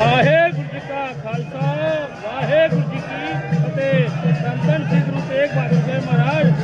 ਵਾਹਿਗੁਰੂ ਜੀ ਕਾ ਖਾਲਸਾ, ਵਾਹਿਗੁਰੂ ਜੀ ਕੀ ਫਤਿਹ। ਸੰਤਨ ਸ੍ਰੀ ਗੁਰੂ ਤੇਗ ਬਹਾਦਰ ਸਾਹਿਬ ਮਹਾਰਾਜ।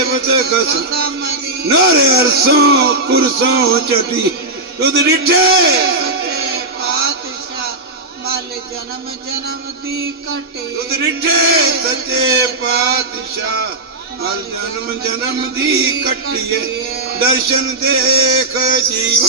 ਸਿਵਤ ਖਸ ਨਾਰੇ ਅਰਸੋਂ, ਕੁਰਸੋਂ ਚਟੀ। ਤੁਧ ਰਿਠੇ ਜਨਮ ਜਨਮ ਦੀ ਕਟੇ ਤੁਧ ਰਿਠੇ ਸੱਚੇ ਪਾਤਸ਼ਾਹ। ਮਲ ਜਨਮ ਜਨਮ ਦੀ ਕੱਟੀਏ। ਦਰਸ਼ਨ ਦੇਖ ਜੀਵਾ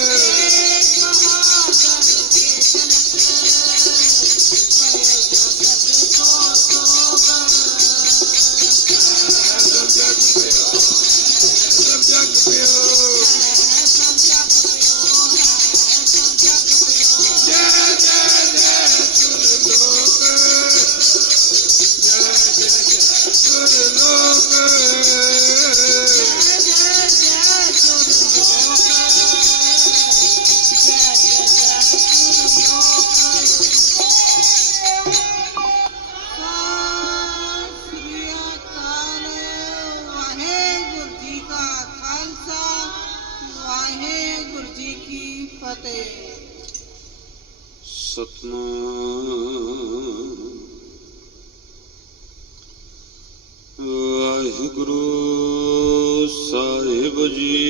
ਵਾਹਿਗੁਰੂ ਸਾਹਿਬ ਜੀ।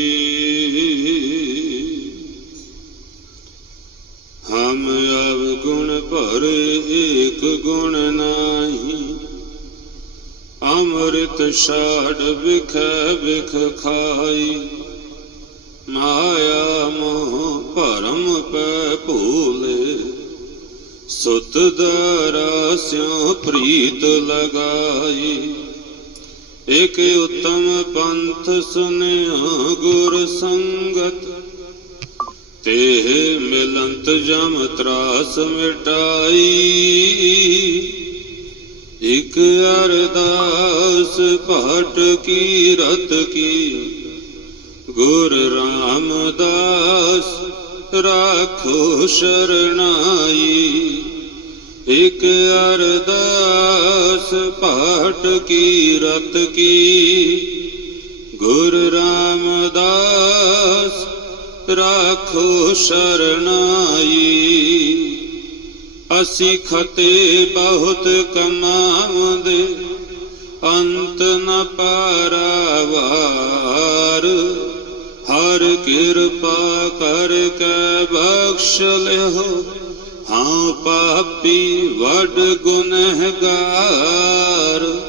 ਹਮ ਅਵਗੁਣ ਭਰ ਏਕ ਗੁਣ ਨਾਹੀ। ਅੰਮ੍ਰਿਤ ਛਾੜ ਵਿਖ ਵਿਖ ਖਾਈ। ਮਾਇਆ ਮੋਹ ਭਰਮ ਪੈ ਭੂਲੇ। ਸੁਤ ਦਰਾਸਿਓ ਪ੍ਰੀਤ ਲਗਾਈ। ਇਕ ਉਤਮ ਪੰਥ ਸੁਨਿਆ ਗੁਰ ਸੰਗਤ ਤੇ ਮਿਲੰਤ ਜਮ ਤਰਾਸ ਮਿਟਾਈ। ਇਕ ਅਰਦਾਸ ਪਾਟ ਕੀ ਰਤ ਕੀ, ਗੁਰ ਰਾਮਦਾਸ, ਰਾਖੋ ਸ਼ਰਣਾਈ ਇਕ ਅਰਦਾਸ ਪਾਟ ਕੀ ਰਤ ਕੀ? ਗੁਰ ਰਾਮਦਾਸ ਰਾਖੋ ਸ਼ਰਣਾਈ। ਅਸੀਂ ਖਤੇ ਬਹੁਤ ਕਮਾਉਂਦੇ, ਅੰਤ ਨ ਪਾਰਾਵਾਰ। ਹਰ ਕਿਰਪਾ ਕਰਕੇ ਬਖਸ਼ ਲਿਓ। ਹਾਂ ਪਾਪੀ ਵਡ ਗੁਨਹਗਾਰ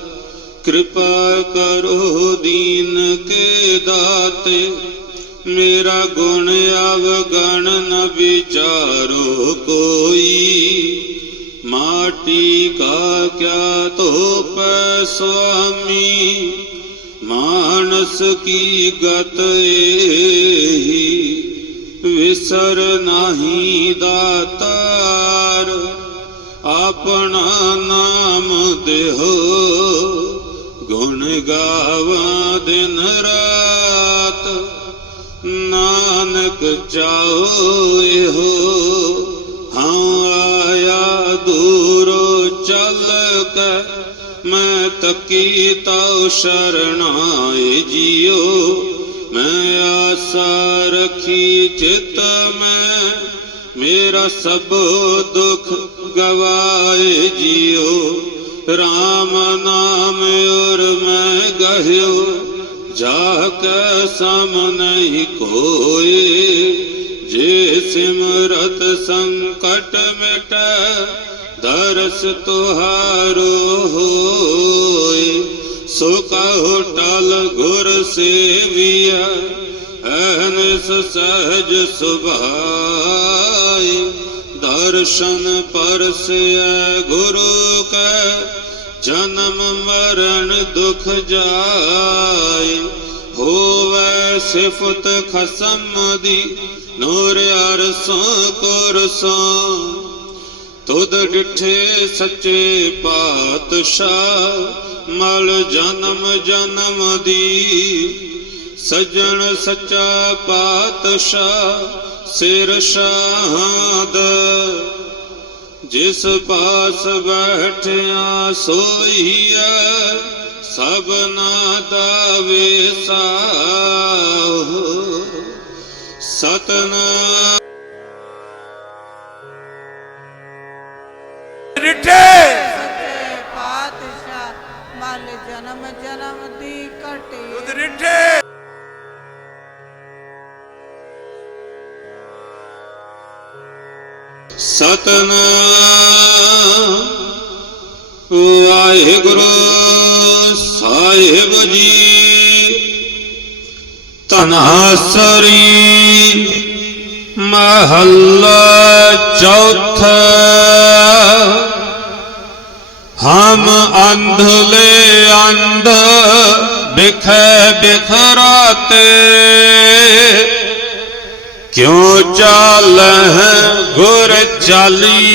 ਕਿਰਪਾ ਕਰੋ ਦੀਨ ਕੇ ਦਾਤੇ। ਮੇਰਾ ਗੁਣ ਅਵਗਣ ਨ ਵਿਚਾਰੋ ਕੋਈ। ਮਾਟੀ ਕਾ ਕਿਆ ਧੋਪੈ ਸੁਆਮੀ। ਮਾਨਸ ਕੀ ਗਤ ਏਹੀ। ਵਿਸਰ ਨਾਹੀ ਦਾਤਾਰ, ਆਪਣਾ ਨਾਮ ਦੇਹੋ। ਗੁਣ ਗਾਵਾਂ ਦਿਨ ਰਾਤ, ਨਾਨਕ ਚਾਓ ਇਹੋ। ਹਾਂ ਆਇਆ ਦੂਰੋ ਚੱਲ ਕੇ, ਮੈਂ ਤਕੀ ਤਉ ਸ਼ਰਣਾਏ ਜੀਓ। ਮੈਂ ਆਸਾ ਰਖੀ ਚਿਤ ਮੈਂ, ਮੇਰਾ ਸਭ ਦੁਖ ਗਵਾਏ ਜੀਓ। RAM ਨਾਮ ਔਰ ਮੈਂ ਗਹਿਓ, ਜਾ ਕੇ ਸਮ ਨਹੀਂ ਕੋਏ। ਜੇ ਸਿਮਰਤ ਸੰਕਟ ਮਿਟੈ, ਦਰਸ ਤੁਹਾਰੋ ਹੋਏ। ਸੋ ਕਹੋ ਟਲ ਗੁਰ ਸੇਵੀਆ ਐਨਸ ਸਹਜ ਸੁਭਾਈ ਦਰਸ਼ਨ ਪਰਸੈ ਗੁਰੂ ਕੈ, ਜਨਮ ਮਰਨ ਦੁਖ ਜਾਏ ਹੋਵੇ ਸਿਫਤ ਖਸਮ ਦੀ, ਨੂਰ ਅਰਸੋਂ ਕੁਰਸੋਂ ਤੁਧ ਡਿਠੇ ਸੱਚੇ ਪਾਤਸ਼ਾਹ ਮਲ ਜਨਮ ਜਨਮ ਦੀ। ਸਜਣ ਸੱਚਾ ਪਾਤਸ਼ਾਹ ਸਿਰ ਸ਼ਾਹਦ ਜਿਸ ਪਾਸ ਬੈਠਿਆ ਸੋਈਐ ਸਭਨਾ ਦਾ ਵੇਸਾਹ ਸਤਨਾਮ ਘਟੇ ਸਤਨਾਮ। ਵਾਹਿਗੁਰੂ ਸਾਹਿਬ ਜੀ। ਤਨਾਸਰੀ ਮਹੱਲਾ ਚੌਥਾ। ਹਮ ਅੰਧਲੇ ਅੰਧ ਬਿਖੈ ਬਿਖਰਾਤੇ। ਕਿਉ ਚਾਲਹਿ ਗੁਰ ਚਾਲੀ?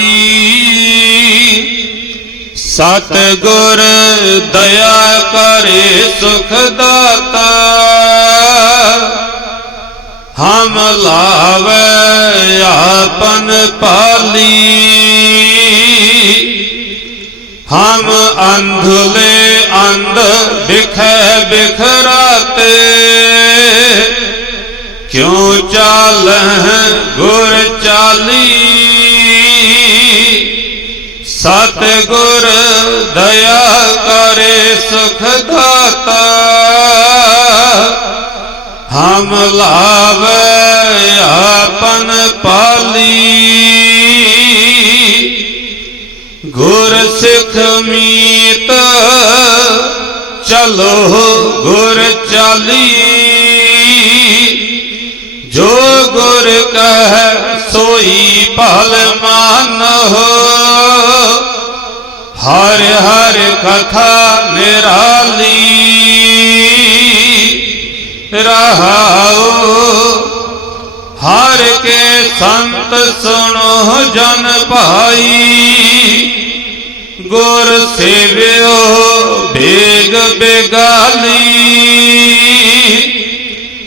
ਸਤ ਗੁਰ ਦਇਆ ਕਰੇ ਸੁਖ ਦਾਤਾ। ਹਮ ਲਾਵੇ ਆਪਨ ਪਾਲੀ। ਹਮ ਅੰਧਲੇ ਅੰਧ ਬਿਖੈ ਬਿਖਰਾਤੇ। ਕਿਉ ਚਾਲਹਿ ਗੁਰ ਚਾਲੀ? ਸਤ ਗੁਰ ਦਇਆ ਕਰੇ ਸੁਖ ਦਾਤਾ। ਹਮ ਲਾਵੇ ਆਪਨ ਪਾਲੀ। ਚਲੋ ਗੁਰ ਚਾਲੀ, ਜੋ ਗੁਰ ਕਹੈ ਸੋਈ ਭਲ ਮਾਨਹੁ ਹਰ ਹਰ ਕਥਾ ਨਿਰਾਲੀ ਰਹਾਓ ਹਰ ਕੇ ਸੰਤ ਸੁਣੋ ਜਨ ਭਾਈ, ਗੁਰ ਸੇਵਿਓ ਬੇਗ ਬੇਗਾਲੀ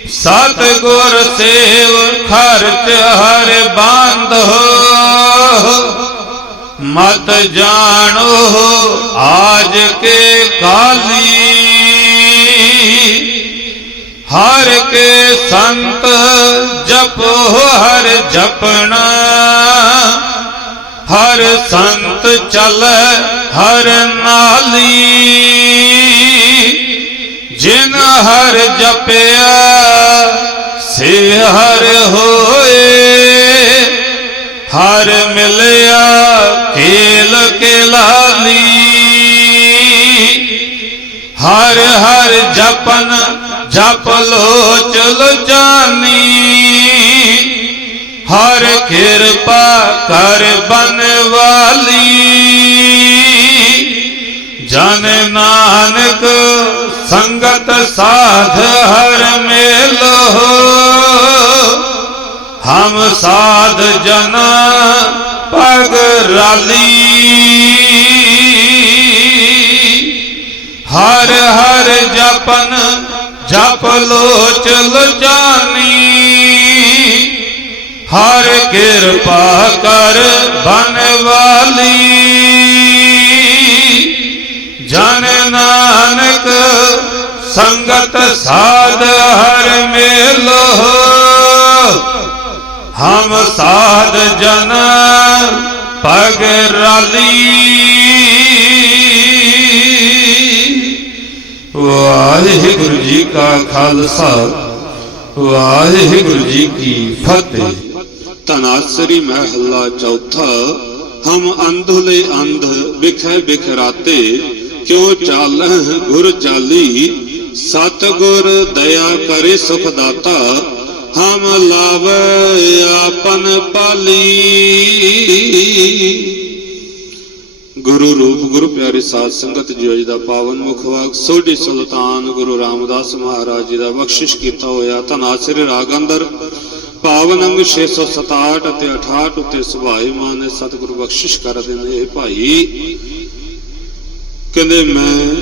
ਸਤ ਗੁਰ ਸੇਵ ਖਰਚ ਹਰ ਬੰਧੋ ਮਤ ਜਾਣੋ ਆਜ ਕੇ ਕਾਲੀ। ਹਰ ਕੇ ਸੰਤ ਜਪੋ ਹਰ ਜਪਣਾ। ਹਰ ਸੰਤ ਚਲ ਹਰ ਨਾਲੀ। ਜਿਨ ਹਰ ਜਪਿਆ ਸੇ ਹਰ ਹੋਏ। ਹਰ ਮਿਲਿਆ ਕੇਲ ਕੇ ਲਾਲੀ ਹਰ ਹਰ ਜਪਨ ਜਪ ਲੋ ਚਲ ਜਾਨੀ ਹਰ ਕਿਰਪਾ ਕਰ ਬਨਵਾਲੀ ਜਨ ਨਾਨਕ ਸੰਗਤ ਸਾਧ ਹਰ ਮੇਲੋ। ਹਮ ਸਾਧ ਜਨ ਪਗ ਰਾਲੀ। ਹਰ ਹਰ ਜਪਨ ਜਪ ਲੋ ਚਲ ਜਾਨੀ ਹਰ ਕਿਰਪਾ ਕਰ ਬਨਵਾਲੀ ਜਨ ਨਾਨਕ ਸੰਗਤ ਸਾਧ ਹਰ ਮੇਲੋ ਹਮ ਸਾਧ ਜਨ ਪਗ ਰਾਲੀ ਵਾਹਿਗੁਰੂ ਜੀ ਕਾ ਖਾਲਸਾ, ਵਾਹਿਗੁਰੂ ਜੀ ਕੀ ਫਤਿਹ। ਤਨਾਸਰੀ ਮਹੱਲਾ ਚੌਥਾ, ਹਮ ਅੰਧੁਲੇ ਅੰਧ ਵਿਖੇ ਬਿਖਰਾਤੇ ਕਿਉ ਚਾਲਹਿ ਗੁਰ ਚਾਲੀ? ਸਤ ਗੁਰ ਦਇਆ ਕਰੇ ਸੁਖ ਦਾਤਾ ਹਮ ਲਾਵੇ ਆਪਨ ਪਾਲੀ। ਗੁਰੂ ਰੂਪ ਗੁਰੂ ਪਿਆਰੀ ਸਾਧ ਸੰਗਤ ਜੀ ਦਾ ਪਾਵਨ ਮੁਖਵਾਕ ਸੋਢੀ ਸੁਲਤਾਨ ਗੁਰੂ ਰਾਮਦਾਸ ਮਹਾਰਾਜ ਜੀ ਦਾ ਬਖਸ਼ਿਸ਼ ਕੀਤਾ ਹੋਇਆ ਧਨਾਸਰੀ ਰਾਗ ਅੰਦਰ। ਪਾਵਨ ਅੰਗ 667 ਅਤੇ 68 ਉੱਤੇ ਸੁਭਾਈਮਾਨ ਸਤਿਗੁਰੂ ਬਖਸ਼ਿਸ਼ ਕਰਦੇ ਨੇ ਭਾਈ। ਕਹਿੰਦੇ ਮੈਂ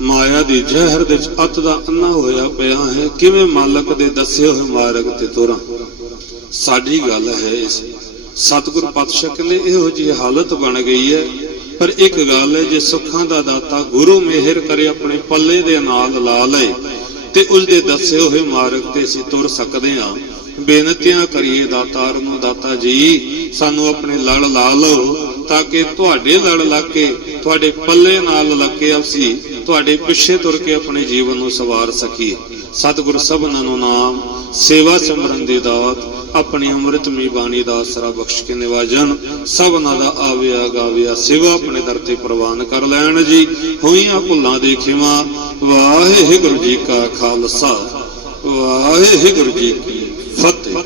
ਮਾਇਆ ਦੀ ਜ਼ਹਿਰ ਦੇ ਵਿੱਚ ਅੱਤ ਦਾ ਅੰਨਾ ਹੋਇਆ ਪਿਆ ਹੈ। ਕਿਵੇਂ ਮਾਲਕ ਦੇ ਦੱਸੇ ਹੋਏ ਮਾਰਗ ਤੇ ਤੁਰਾਂ? ਸਾਡੀ ਗੱਲ ਹੈ ਇਸ। ਸਤਿਗੁਰ ਪਾਤਸ਼ਾਹ ਕਹਿੰਦੇ, ਇਹੋ ਜਿਹੀ ਹਾਲਤ ਬਣ ਗਈ ਹੈ। ਪਰ ਇੱਕ ਗੱਲ ਹੈ, ਜੇ ਸੁੱਖਾਂ ਦਾ ਦਾਤਾ ਗੁਰੂ ਮਿਹਰ ਕਰੇ, ਆਪਣੇ ਪੱਲੇ ਦੇ ਨਾਲ ਲਾ ਲਏ, ਤੇ ਉਸ ਦੇ ਦੱਸੇ ਹੋਏ ਮਾਰਗ ਤੇ ਅਸੀਂ ਤੁਰ ਸਕਦੇ ਹਾਂ। ਬੇਨਤੀਆਂ ਕਰੀਏ ਦਾਤਾਰ ਨੂੰ, ਦਾਤਾ ਜੀ, ਸਾਨੂੰ ਆਪਣੇ ਲੜ ਲਾ ਲਓ। ਤਾਂ ਕਿ ਤੁਹਾਡੇ ਲੜ ਲੱਗ ਕੇ, ਤੁਹਾਡੇ ਪੱਲੇ ਨਾਲ ਲੱਗ ਕੇ ਅਸੀਂ ਤੁਹਾਡੇ ਪਿੱਛੇ ਤੁਰ ਕੇ ਆਪਣੇ ਜੀਵਨ ਨੂੰ ਸਵਾਰ ਸਕੀਏ। ਸਤਿਗੁਰ ਸਭਨਾਂ ਨੂੰ ਨਾਮ, ਸੇਵਾ ਸਿਮਰਨ ਦੀ ਦਾਤ, ਆਪਣੀ ਅੰਮ੍ਰਿਤਮਈ ਬਾਣੀ ਦਾ ਆਸਰਾ ਬਖਸ਼ ਕੇ ਨਿਵਾਜਨ, ਸਭਨਾਂ ਦਾ ਆਵਿਆ ਗਾਵਿਆ ਸੇਵਾ ਆਪਣੇ ਦਰ ਤੇ ਪ੍ਰਵਾਨ ਕਰ ਲੈਣ ਜੀ। ਹੋਈਆਂ ਭੁੱਲਾਂ ਦੇ ਖਿਮਾ ਵਾਹਿਗੁਰੂ ਜੀ ਕਾ ਖਾਲਸਾ, ਵਾਹਿਗੁਰੂ ਜੀ ਕੀ ਫਤਿਹ।